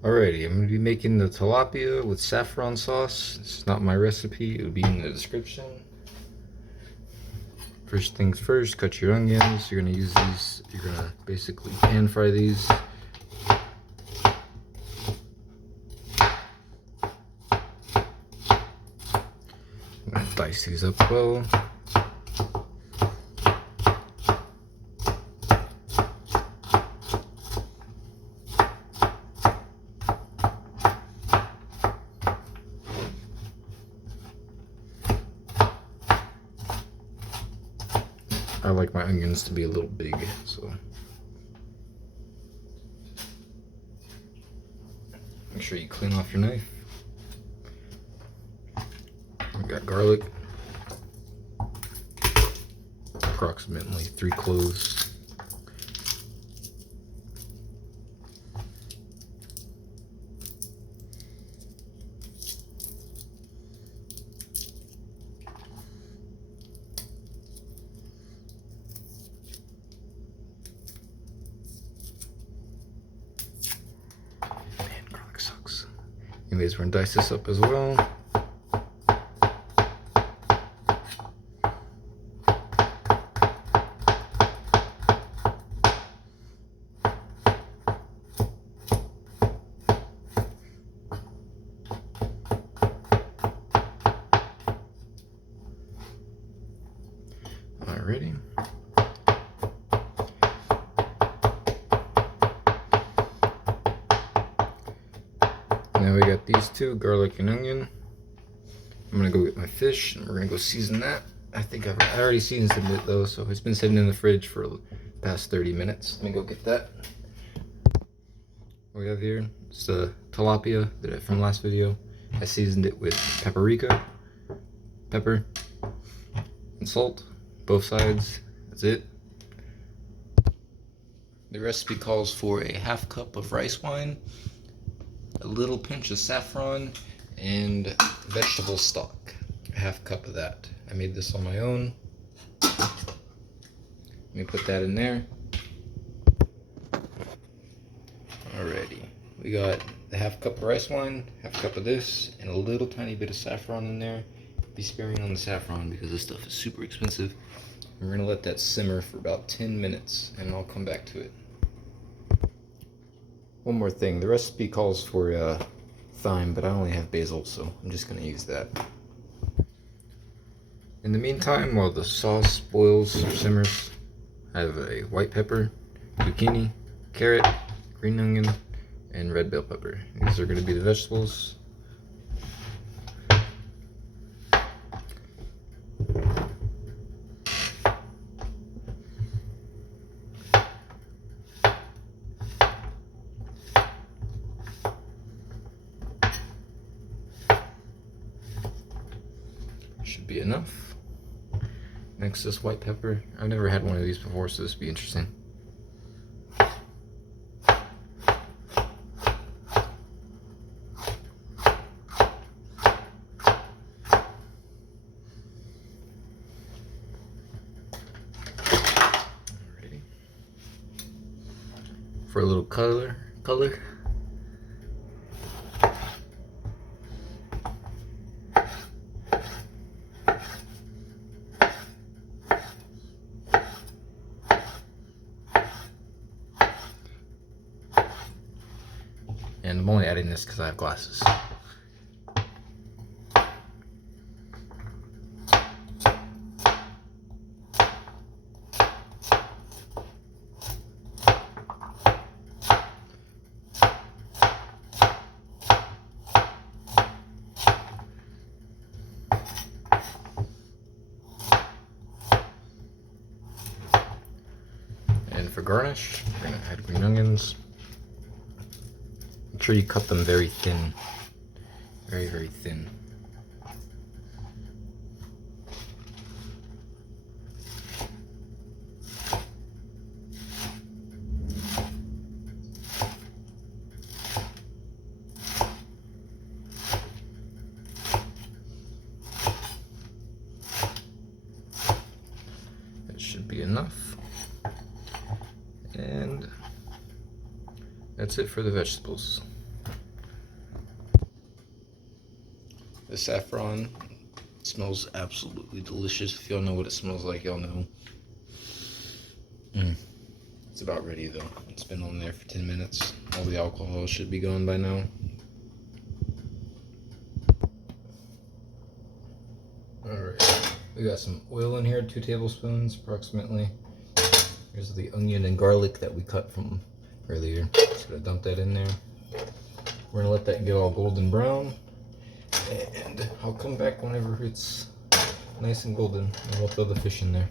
Alrighty, I'm going to be making the tilapia with saffron sauce. It's not my recipe, it will be in the description. First things first, cut your onions. You're going to use these, you're going to basically pan fry these. I'm going to dice these up well. I like my onions to be a little big, so make sure you clean off your knife. We got garlic, approximately 3 cloves. Sucks. Anyways, we're gonna dice this up as well. Alrighty. Now we got these two, garlic and onion. I'm gonna go get my fish and we're gonna go season that. I already seasoned it though, so it's been sitting in the fridge for the past 30 minutes. Let me go get that. What we have here is the tilapia from last video. I seasoned it with paprika, pepper, and salt, both sides. That's it. The recipe calls for a ½ cup of rice wine, a little pinch of saffron, and vegetable stock. A ½ cup of that. I made this on my own. Let me put that in there. Alrighty. We got the ½ cup of rice wine, ½ cup of this, and a little tiny bit of saffron in there. Be sparing on the saffron because this stuff is super expensive. We're gonna let that simmer for about 10 minutes and I'll come back to it. One more thing, the recipe calls for thyme, but I only have basil, so I'm just gonna use that. In the meantime, while the sauce boils or simmers, I have a white pepper, zucchini, carrot, green onion, and red bell pepper. These are gonna be the vegetables. Should be enough. Next, this white pepper. I've never had one of these before, so this will be interesting. Alrighty. For a little color. And I'm only adding this because I have glasses. And for garnish, we're gonna add green onions. Make sure you cut them very thin. Very, very thin. That should be enough. And that's it for the vegetables. The saffron smells absolutely delicious. If y'all know what it smells like, y'all know. It's about ready though. It's been on there for 10 minutes. All the alcohol should be gone by now. Alright, we got some oil in here, 2 tablespoons approximately. Here's the onion and garlic that we cut from earlier. Just gonna dump that in there. We're gonna let that get all golden brown. And I'll come back whenever it's nice and golden, and we'll throw the fish in there.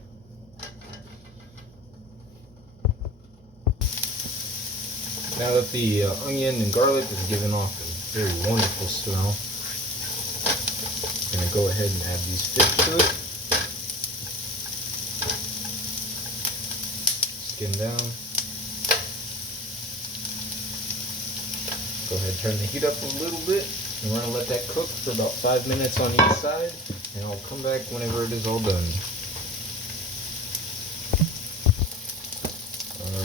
Now that the onion and garlic is giving off a very wonderful smell, I'm going to go ahead and add these fish to it. Skin down. Go ahead and turn the heat up a little bit. And we're going to let that cook for about 5 minutes on each side. And I'll come back whenever it is all done.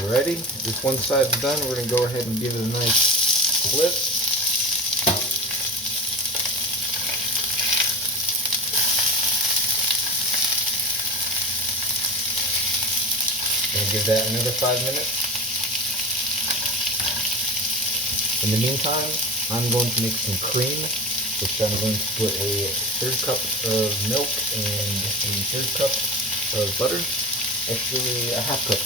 Alrighty, this one side's done. We're going to go ahead and give it a nice flip. Going to give that another 5 minutes. In the meantime, I'm going to make some cream, which I'm going to put a 1/3 cup of milk and a 1/3 cup of butter. Actually, a 1/2 cup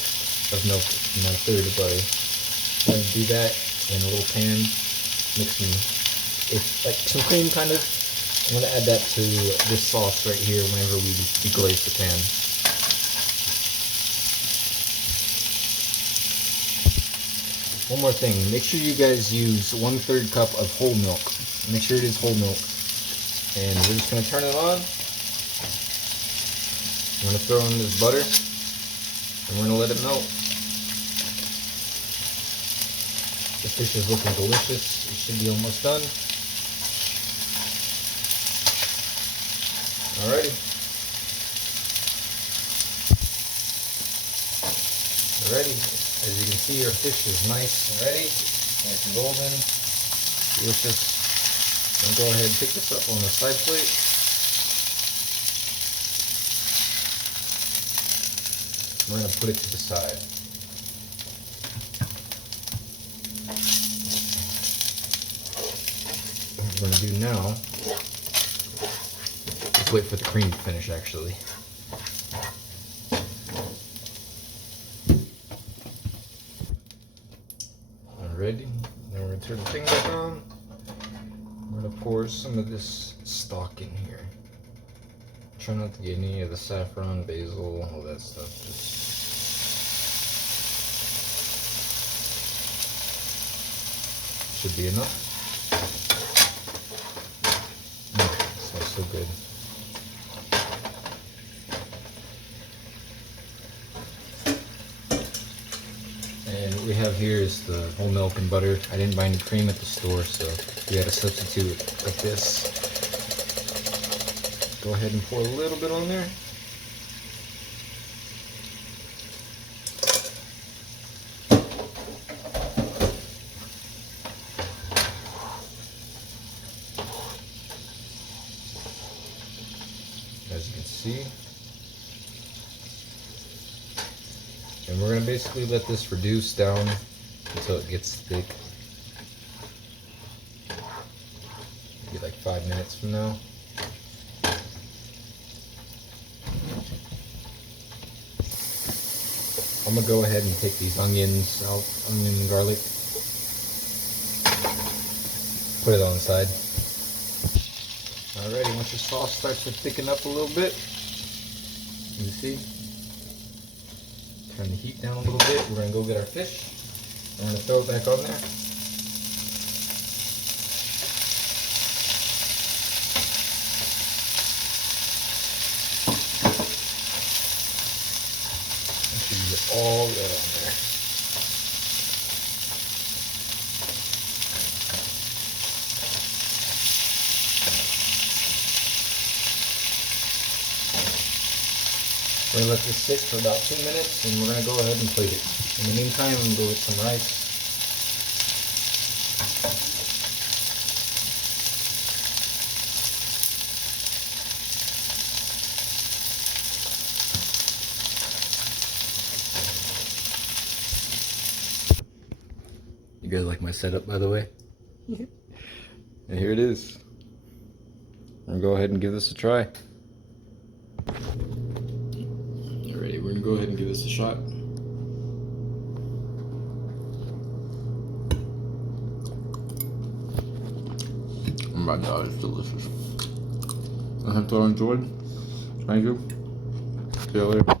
of milk and a 1/3 of butter. I'm going to do that in a little pan, mix it's like some cream kind of. I'm going to add that to this sauce right here whenever we deglaze the pan. One more thing, make sure you guys use 1/3 cup of whole milk. Make sure it is whole milk. And we're just going to turn it on. I'm going to throw in this butter, and we're going to let it melt. The fish is looking delicious. It should be almost done. Alrighty. Alrighty. As you can see, our fish is nice and ready, nice and golden, delicious. I'm going to go ahead and pick this up on the side plate. We're going to put it to the side. What we're going to do now is wait for the cream to finish, actually. Ready. Now we're going to turn the thing back on. We're going to pour some of this stock in here. Try not to get any of the saffron, basil, all that stuff. Just should be enough. It smells so good. And what we have here is the whole milk and butter. I didn't buy any cream at the store, so we had to substitute like this. Go ahead and pour a little bit on there. As you can see. And we're going to basically let this reduce down until it gets thick. Maybe like 5 minutes from now. I'm going to go ahead and take these onions out, onion and garlic. Put it on the side. Alrighty, once your sauce starts to thicken up a little bit, you see? Turn the heat down a little bit. We're going to go get our fish. We're going to throw it back on there. Make sure you get all that on there. We're going to let this sit for about 2 minutes, and we're going to go ahead and plate it. In the meantime, I'm going to go get some rice. You guys like my setup, by the way? And here it is. I'm gonna go ahead and give this a try. Alrighty, we're gonna go ahead and give this a shot. Oh my god, it's delicious. I hope you all enjoyed. Thank you. See you later.